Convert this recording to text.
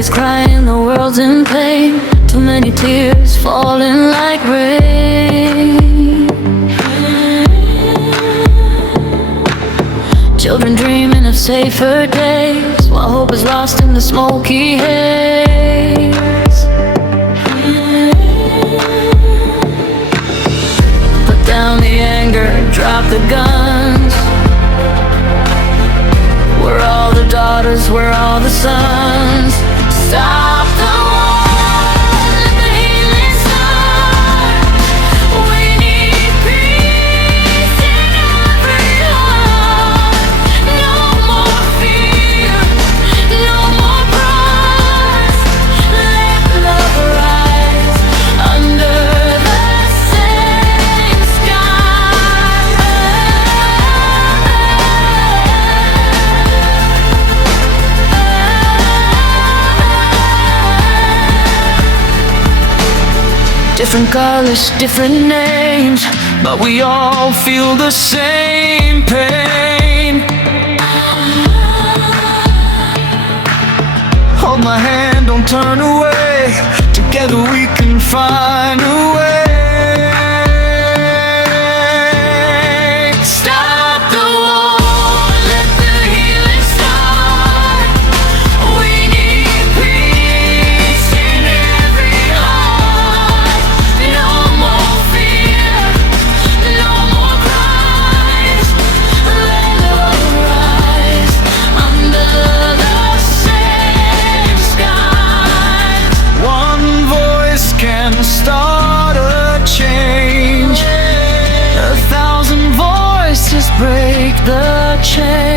Everybody's crying, the world's in pain. Too many tears falling like rain. Children dreaming of safer days, while hope is lost in the smoky haze. Put down the anger, drop the guns. We're all the daughters, we're all the sons. Stop the war, let the healing start. We need peace in every heart. No more fear, no more price. Let love rise under the same sky. Different colors, different names, but we all feel the same pain. Hold my hand, don't turn away. Together we can find a way. Stop the war, let the healing start. We need peace in every heart. No more fear, no more cries. Let love rise under the same sky. One voice can start a change. 1,000 voices break the chain.